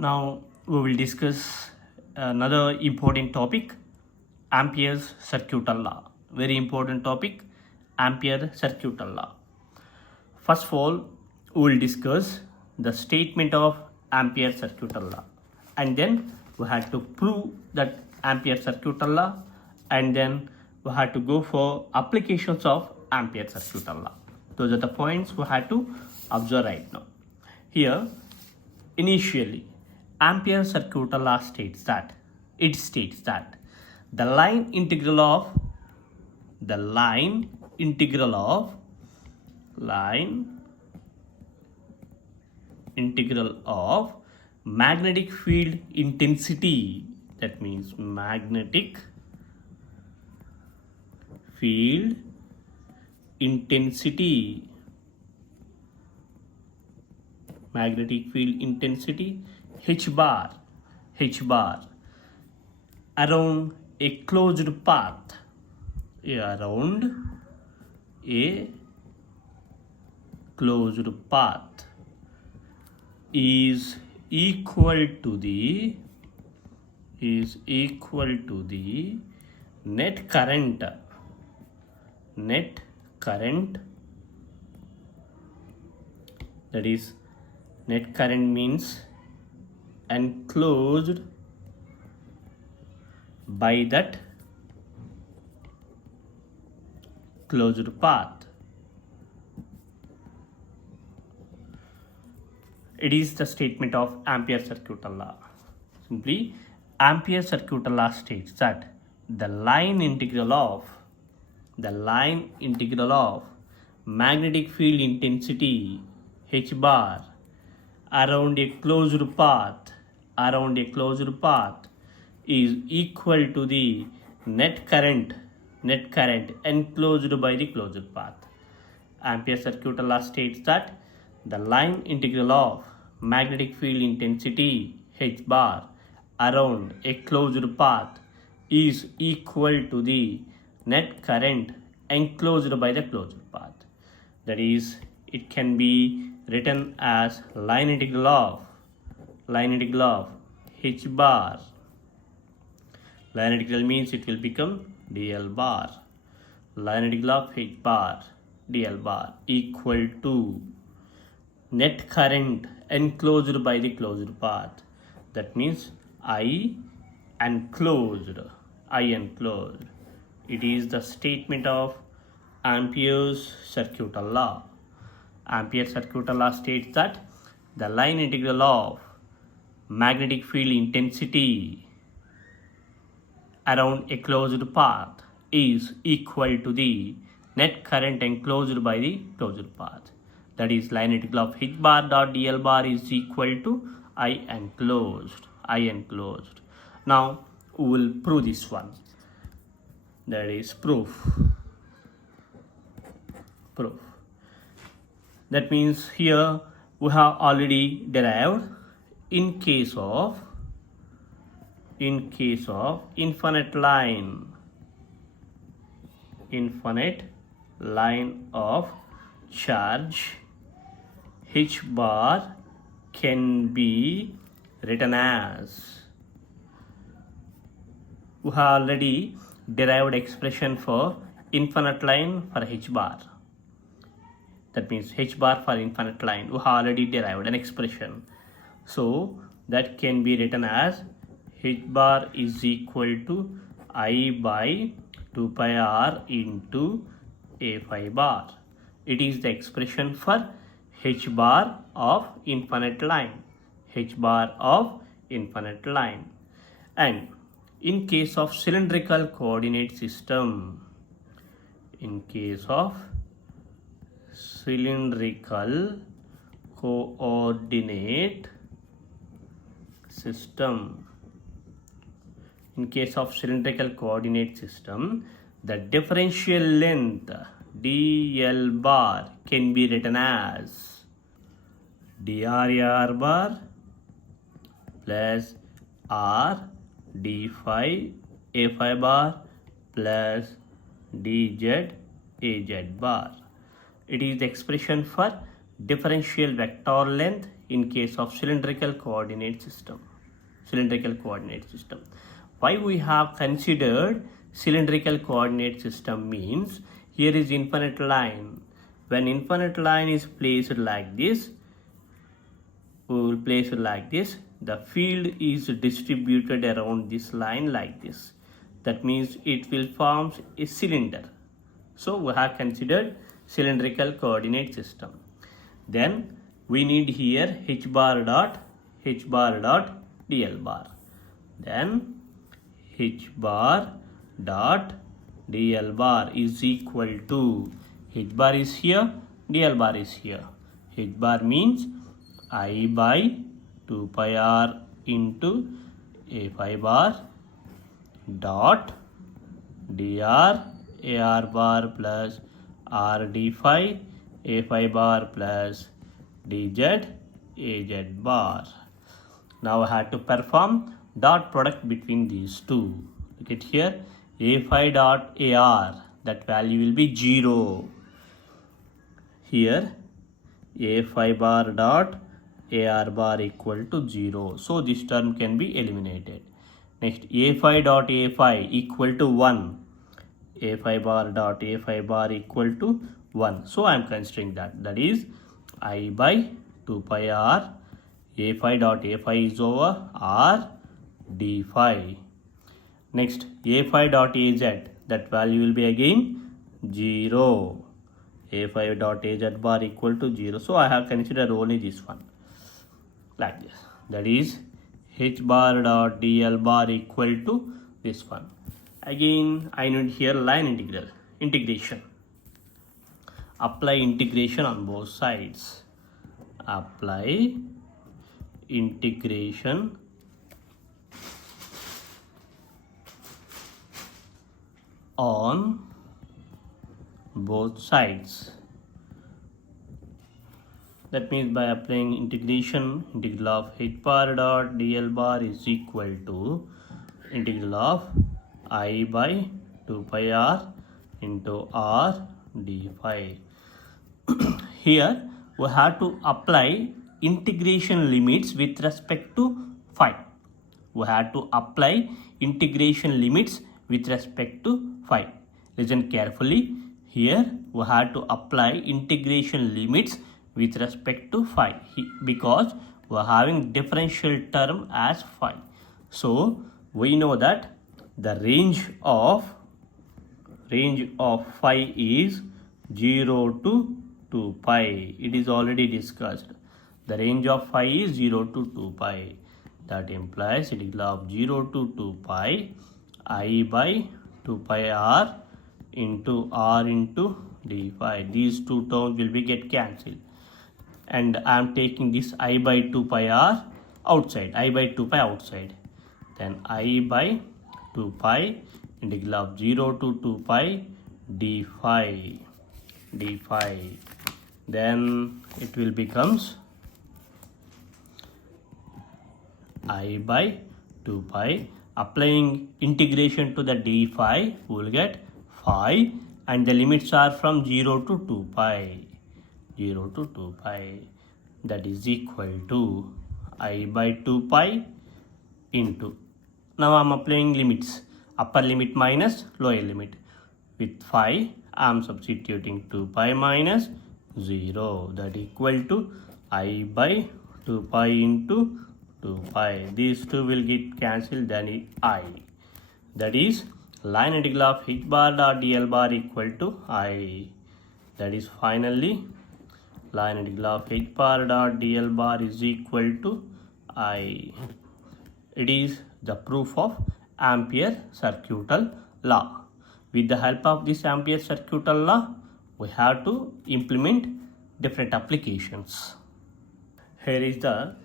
Now we will discuss another important topic, Ampere's Circuital Law. Very important topic, Ampere Circuital Law. First of all, we will discuss the statement of Ampere Circuital Law, and then we have to prove that Ampere Circuital Law, and then we have to go for applications of Ampere Circuital Law. Those are the points we have to observe right now. Here, initially, Ampere Circuital Law states that the line integral of magnetic field intensity, that means magnetic field intensity h bar around a closed path is equal to the net current that is, net current means enclosed by that closed path. It is the statement of Ampere Circuital Law. Simply, Ampere Circuital Law states that the line integral of magnetic field intensity h bar around a closed path is equal to the net current enclosed by the closed path. Ampere Circuital Law states that the line integral of magnetic field intensity h bar around a closed path is equal to the net current enclosed by the closed path. That is, it can be written as line integral of h bar. Line integral means it will become dl bar. Line integral of h bar dl bar equal to net current enclosed by the closed path. That means I enclosed. It is the statement of Ampere's Circuital Law. Ampere Circuital Law states that the line integral of magnetic field intensity around a closed path is equal to the net current enclosed by the closed path. That is, line integral of h bar dot dl bar is equal to I enclosed. Now we will prove this one. That is proof. That means here we have already derived in case of infinite line of charge, h bar can be written as, we have already derived expression for infinite line for h bar. That means h bar for infinite line, we have already derived an expression. So that can be written as h bar is equal to I by 2 pi r into a phi bar. It is the expression for h bar of infinite line. And in case of cylindrical coordinate system, coordinate system, the differential length dl bar can be written as dr bar plus r d phi a phi bar plus dz az bar. It is the expression for differential vector length in case of cylindrical coordinate system. Cylindrical coordinate system. Why we have considered cylindrical coordinate system means here is infinite line. When infinite line is placed like this, we will place it like this. The field is distributed around this line like this. That means it will form a cylinder. So we have considered cylindrical coordinate system. Then we need here h bar dot dl bar. Then h bar dot dl bar is equal to, h bar is here, dl bar is here. H bar means I by 2 pi r into a phi bar dot dr ar bar plus r d phi a phi bar plus dz az bar. Now I have to perform dot product between these two. Look at here, a phi dot ar, that value will be 0. Here a phi bar dot ar bar equal to 0. So this term can be eliminated. Next, a phi dot a phi equal to 1. A phi bar dot a phi bar equal to 1. So I am considering that. That is I by 2 pi r. A phi dot a phi is over r d phi. Next, a phi dot az, that value will be again 0. A phi dot az bar equal to 0. So I have considered only this one like this. That is h bar dot dl bar equal to this one. Again I need here line integration. Apply integration on both sides. Apply integration on both sides. That means by applying integration, integral of h bar dot dl bar is equal to integral of I by 2 pi r into r d phi. Here we have to apply integration limits with respect to phi. We have to apply integration limits with respect to phi. Listen carefully. Here we have to apply integration limits with respect to phi because we are having differential term as phi. So we know that the range of phi is 0 to 2 pi. It is already discussed. The range of phi is 0 to 2 pi. That implies integral of 0 to 2 pi I by 2 pi r into d phi. These two terms will be get cancelled. And I am taking this I by 2 pi r outside. I by 2 pi outside. Then I by 2 pi integral of 0 to 2 pi d phi. Then it will becomes I by 2 pi. Applying integration to the d phi, we will get phi, and the limits are from 0 to 2 pi. 0 to 2 pi. That is equal to I by 2 pi into. Now I am applying limits. Upper limit minus lower limit. With phi, I am substituting 2 pi minus 0. That equal to I by 2 pi into 2 pi. These two will get cancelled, then I. That is line integral of h bar dot dl bar equal to I. That is finally line integral of h bar dot dl bar is equal to I. It is the proof of Ampere Circuital Law. With the help of this Ampere Circuital Law, we have to implement different applications. Here is the